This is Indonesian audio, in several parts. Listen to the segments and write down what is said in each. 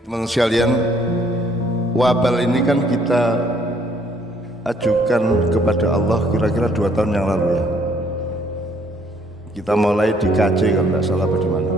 Teman sekalian, wabal ini kan kita ajukan kepada Allah kira-kira 2 tahun yang lalu ya. Kita mulai di KJ kalau tidak salah apa di mana?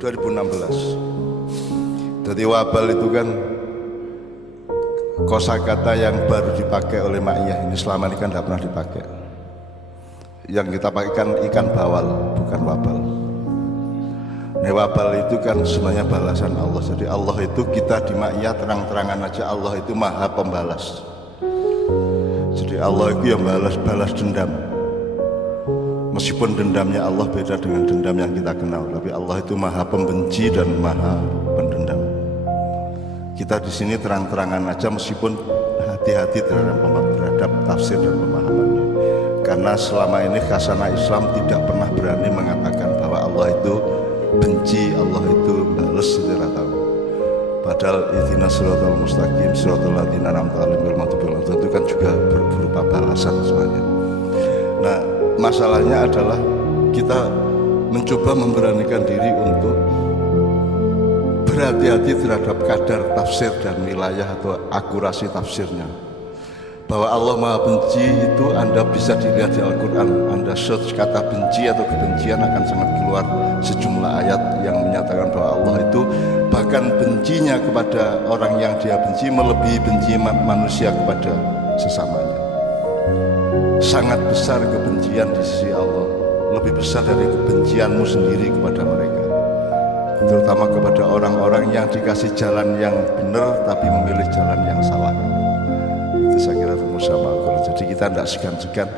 2016. Jadi wabal itu kan kosakata yang baru dipakai oleh Ma'iyah ini, selama ini kan tidak pernah dipakai. Yang kita pakai kan ikan bawal, bukan wabal. Nah, wabal itu kan sebenarnya balasan Allah. Jadi Allah itu, kita di Ma'iyah terang-terangan aja, Allah itu maha pembalas. Jadi Allah itu yang balas dendam. Meskipun dendamnya Allah beda dengan dendam yang kita kenal, tapi Allah itu maha pembenci dan maha pendendam. Kita di sini terang-terangan aja, meskipun hati-hati terhadap tafsir dan pemahamannya. Karena selama ini khasanah Islam tidak pernah berani mengatakan bahwa Allah itu benci, Allah itu balas, tidak tahu. Padahal ihdinas siratal mustaqim siratal ladzina an'amta 'alaihim ghairil maghdubi 'alaihim itu kan juga berupa balasan semuanya. Nah, masalahnya adalah kita mencoba memberanikan diri untuk berhati-hati terhadap kadar tafsir dan wilayah atau akurasi tafsirnya. Bahwa Allah maha benci itu Anda bisa dilihat di Al-Quran. Anda search kata benci atau kebencian akan sangat keluar sejumlah ayat yang menyatakan bahwa Allah itu bahkan bencinya kepada orang yang dia benci melebihi benci manusia kepada sesamanya. Sangat besar kebencian di sisi Allah, lebih besar dari kebencianmu sendiri kepada mereka, terutama kepada orang-orang yang dikasih jalan yang benar tapi memilih jalan yang salah. Itu saya kira rumus sama Al-Quran. Jadi kita tidak segan-segan.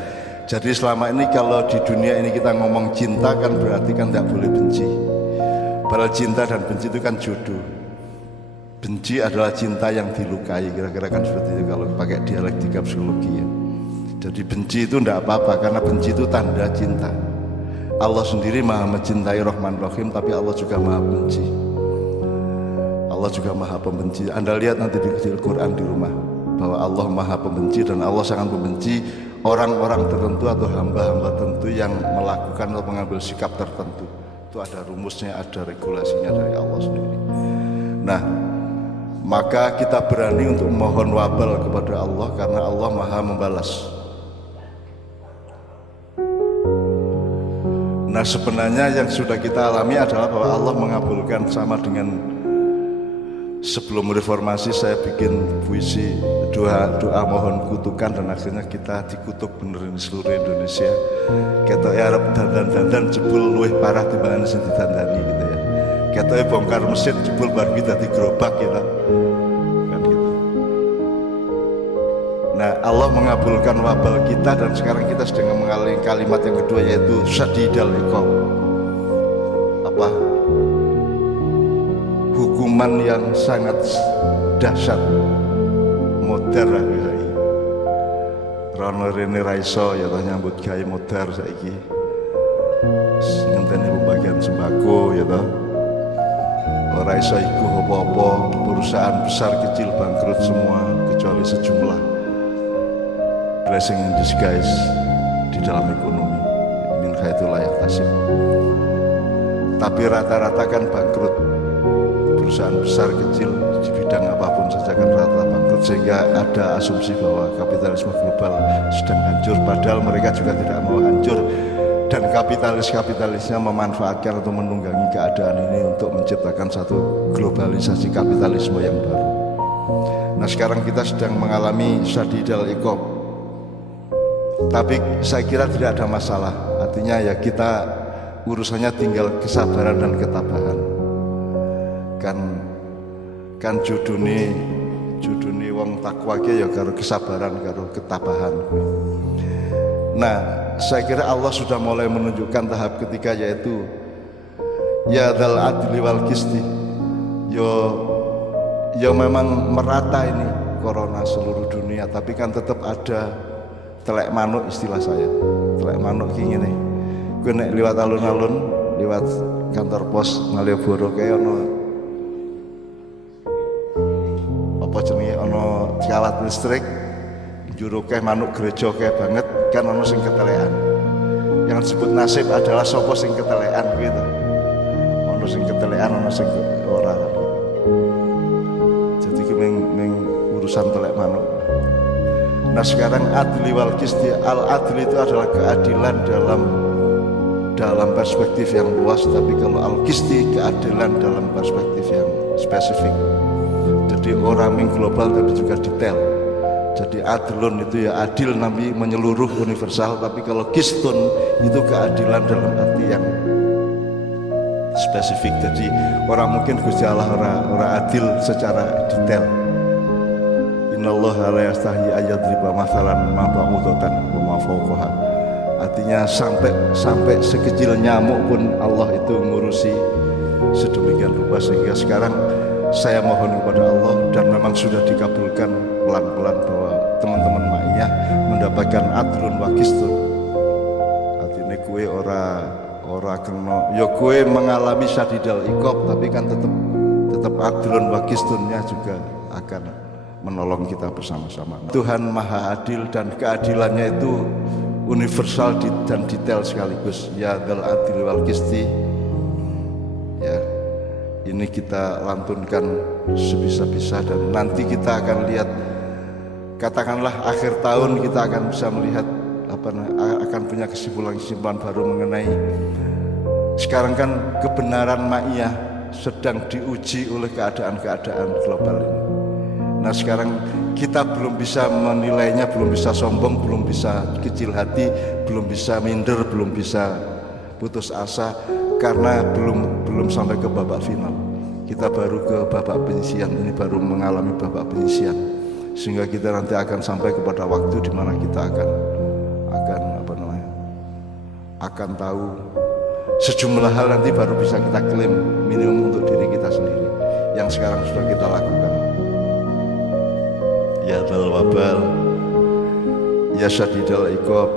Jadi selama ini kalau di dunia ini kita ngomong cinta kan berarti kan tidak boleh benci. Padahal cinta dan benci itu kan jodoh. Benci adalah cinta yang dilukai, kira-kira kan seperti itu kalau pakai dialektika psikologi ya. Jadi benci itu tidak apa-apa, karena benci itu tanda cinta. Allah sendiri maha mencintai, Rahman Rahim, tapi Allah juga maha benci. Allah juga maha pembenci. Anda lihat nanti di Al-Quran di rumah bahwa Allah maha pembenci, dan Allah sangat membenci orang-orang tertentu atau hamba-hamba tertentu yang melakukan atau mengambil sikap tertentu. Itu ada rumusnya, ada regulasinya dari Allah sendiri. Nah, maka kita berani untuk memohon wabal kepada Allah karena Allah maha membalas. Nah, sebenarnya yang sudah kita alami adalah bahwa Allah mengabulkan, sama dengan sebelum reformasi saya bikin puisi doa mohon kutukan, dan akhirnya kita dikutuk bener di seluruh Indonesia. Kita Arab dandan jebul luwih parah timbangan sing didandani gitu ya. Kita bongkar mesin jebul bar kita digerobak gitu. Kan gitu. Nah, Allah mengabulkan wabal kita, dan sekarang kita sedang mengalami kalimat yang kedua, yaitu syadidal iqab. Apa? Hukuman yang sangat dahsyat, modar lah kayak Rono Rene Raiso ya toh nyambut gawe modar saiki. Ngenteni pembagian sembako ya toh. Ora iso iku apa-apa, perusahaan besar kecil bangkrut semua kecuali sejumlah blessing in disguise di dalam ekonomi. Min khaitul la yahtasib. Tapi rata-rata kan bangkrut. Perusahaan besar kecil di bidang apapun saja kan rata bangkrut, sehingga ada asumsi bahwa kapitalisme global sedang hancur, padahal mereka juga tidak mau hancur, dan kapitalisnya memanfaatkan atau menunggangi keadaan ini untuk menciptakan satu globalisasi kapitalisme yang baru. Nah, sekarang kita sedang mengalami syadidal iqab, tapi saya kira tidak ada masalah. Artinya ya kita urusannya tinggal kesabaran dan ketabahan. Kan judune wong takwa ki ya karo kesabaran karo ketabahan. Nah, saya kira Allah sudah mulai menunjukkan tahap ketiga, yaitu ya dzal adli wal qisti. Yo memang merata ini corona seluruh dunia, tapi kan tetap ada telek manuk, istilah saya. Telek manuk ki ngene. Kowe nek liwat alun-alun, liwat kantor pos Malioboro kayak ono apa jenenge, ono alat listrik njuru keh manuk gereja keh banget kan, ono sing ketelekan. Yang disebut nasib adalah sopo sing ketelekan gitu. Ono sing ketelekan ana sing ora. Jadi ku meng urusan telek manuk. Nah sekarang adli wal qisti, al adli itu adalah keadilan dalam perspektif yang luas, tapi kalau al qisti keadilan dalam perspektif yang spesifik. Jadi orang global tapi juga detail. Jadi adlun itu ya adil nabi menyeluruh universal, tapi kalau qistun itu keadilan dalam arti yang spesifik. Jadi orang mungkin Gusti Allah orang adil secara detail. Innallaha la yastahi ayyadriba mathalan ma ba'udatan wa ma fawqaha. Artinya sampai sekecil nyamuk pun Allah itu ngurusi sedemikian rupa, sehingga sekarang saya mohon kepada Allah dan memang sudah dikabulkan pelan-pelan bahwa teman-teman Ma'iyah mendapatkan adlun wa qistun. Artinya kue ora kena ya kue mengalami syadidal iqab, tapi kan tetap adlun wa qistunnya juga akan menolong kita bersama-sama. Tuhan Maha Adil dan keadilannya itu universal dan detail sekaligus. Ya dzal adli wal qisti. Ya, ini kita lantunkan sebisa-bisa dan nanti kita akan lihat, katakanlah akhir tahun kita akan bisa melihat akan punya kesimpulan baru mengenai sekarang kan kebenaran Ma'iyah sedang diuji oleh keadaan-keadaan global ini. Nah sekarang kita belum bisa menilainya, belum bisa sombong, belum bisa kecil hati, belum bisa minder, belum bisa putus asa karena belum sampai ke babak final. Kita baru ke babak penyisian, ini baru mengalami babak penyisian, sehingga kita nanti akan sampai kepada waktu di mana kita akan tahu sejumlah hal, nanti baru bisa kita klaim minimum untuk diri kita sendiri yang sekarang sudah kita lakukan. Ya dzal wabal, ya syadidal iqab,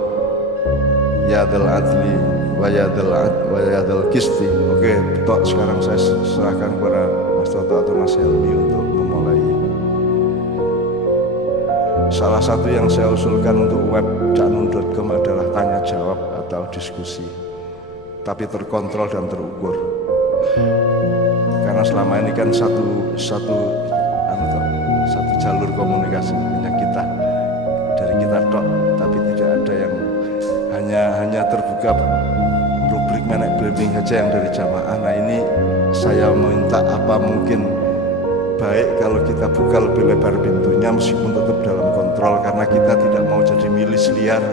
ya dzal adli, wa ya dzal qisti. Oke, tok sekarang saya serahkan kepada Mas Toto atau Mas Helmi untuk memulai. Salah satu yang saya usulkan untuk web caknun.com adalah tanya jawab atau diskusi, tapi terkontrol dan terukur. Karena selama ini kan satu jalur komunikasi hanya kita, dari kita tok, tapi tidak ada yang hanya terbuka rubrik menek blaming saja yang dari jamaah. Nah ini saya minta apa mungkin baik kalau kita buka lebih lebar pintunya, meskipun tetap dalam kontrol, karena kita tidak mau jadi milis liar,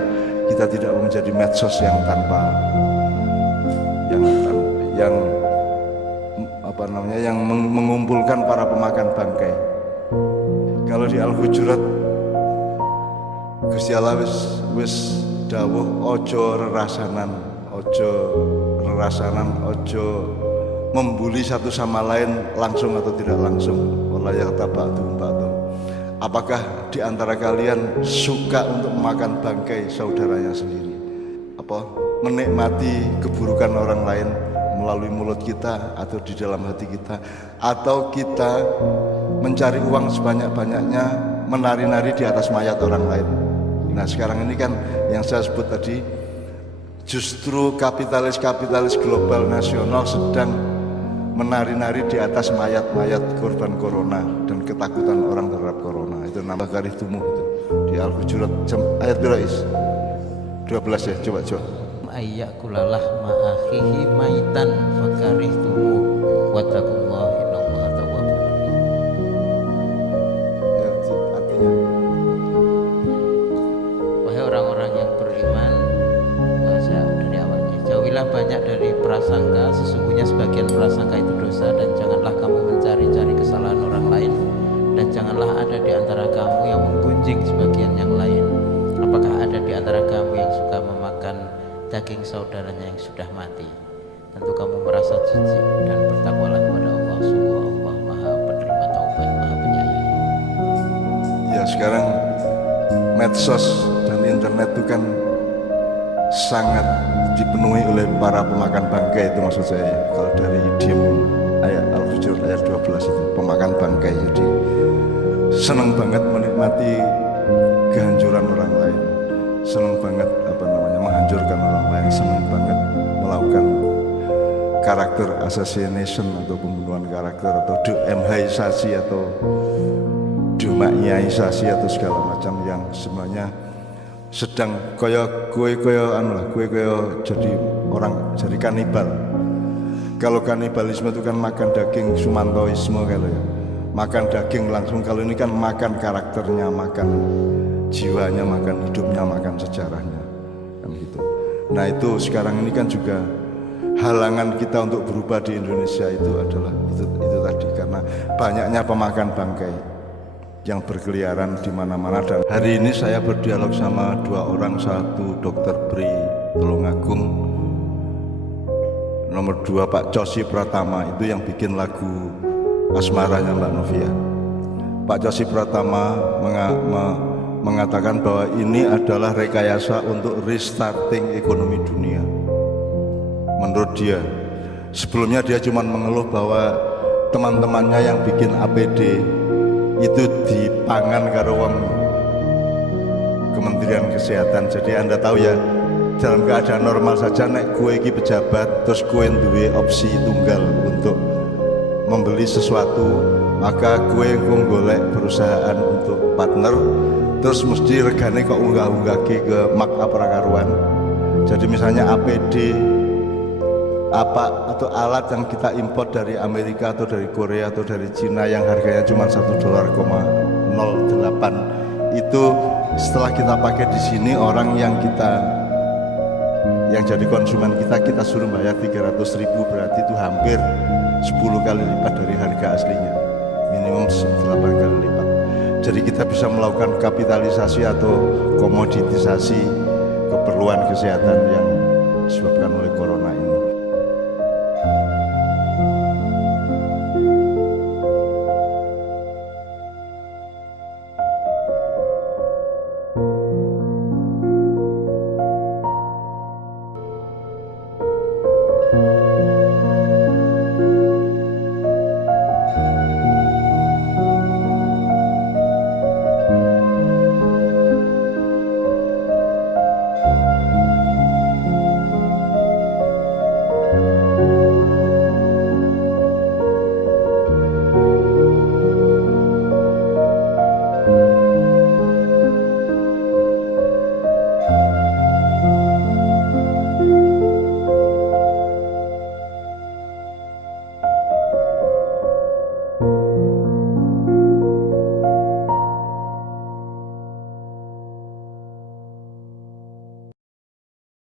kita tidak mau menjadi medsos yang tanpa yang mengumpulkan para pemakan bangkai. Kalau di Al-Hujurat Gusti Allah wis dawuh ojo rerasanan, ojo membuli satu sama lain langsung atau tidak langsung. Wala yaghtab ba'dhum. Apakah di antara kalian suka untuk memakan bangkai saudaranya sendiri? Apa menikmati keburukan orang lain melalui mulut kita atau di dalam hati kita, atau kita mencari uang sebanyak-banyaknya menari-nari di atas mayat orang lain? Nah sekarang ini kan yang saya sebut tadi, justru kapitalis global nasional sedang menari-nari di atas mayat-mayat korban corona dan ketakutan orang terhadap corona. Itu nambah garis tumuh itu di Al-Hujurat ayat berais 12 ya, coba ayyakulalah ma'akhihi maitan fakarihtumu wattaqullaha innallaha tawwabur rahim. Ya, artinya wahai orang-orang yang beriman, saya dari awalnya jauhilah banyak dari prasangka, sesungguhnya sebagian prasangka itu dosa, dan janganlah kamu mencari-cari kesalahan orang lain, dan janganlah ada di antara kamu yang menggunjing sebagian yang lain. Apakah ada di antara kamu yang suka memakan daging saudaranya yang sudah mati? Tentu kamu merasa jijik, dan bertakwalah kepada Allah. Sungguh Allah Maha Penerima Taubat, Maha Penyayang. ya sekarang medsos dan internet itu kan sangat dipenuhi oleh para pemakan bangkai, itu maksud saya. Kalau dari idiom ayat Al-Hujurat ayat 12 itu pemakan bangkai, jadi senang banget menikmati kehancuran orang lain, senang banget menghancurkan orang lain, senang banget melakukan karakter assassination atau pembunuhan karakter atau DMH-isasi atau Dumaiyaisasi atau segala macam yang sebenarnya sedang kue jadi orang jadi kanibal. Kalau kanibalisme itu kan makan daging, sumantoisme kalau ya, makan daging langsung. Kalau ini kan makan karakternya, makan jiwanya, makan hidupnya, makan sejarahnya, kan gitu. Nah itu sekarang ini kan juga halangan kita untuk berubah di Indonesia itu adalah itu tadi, karena banyaknya pemakan bangkai yang berkeliaran di mana-mana. Dan hari ini saya berdialog sama dua orang, satu Dr. Pri Tulungagung, nomor 2 Pak Cosi Pratama, itu yang bikin lagu Asmaranya Mbak Novia. Pak Cosi Pratama mengatakan bahwa ini adalah rekayasa untuk restarting ekonomi dunia. Menurut dia, sebelumnya dia cuma mengeluh bahwa teman-temannya yang bikin APD itu dipangan karo wong Kementerian Kesehatan. Jadi Anda tahu ya, dalam keadaan normal saja nek kue iki pejabat terus kue duwe opsi tunggal untuk membeli sesuatu, maka kue golek perusahaan untuk partner, terus mesti regane kok unggah-unggahke ke mak aprakaruan. Jadi misalnya APD apa atau alat yang kita import dari Amerika atau dari Korea atau dari Cina yang harganya cuma $1.08, itu setelah kita pakai di sini, orang yang jadi konsumen kita suruh bayar 300.000, berarti itu hampir 10 kali lipat dari harga aslinya, minimum 8 kali lipat. Jadi kita bisa melakukan kapitalisasi atau komoditisasi keperluan kesehatan yang disebabkan oleh corona ini.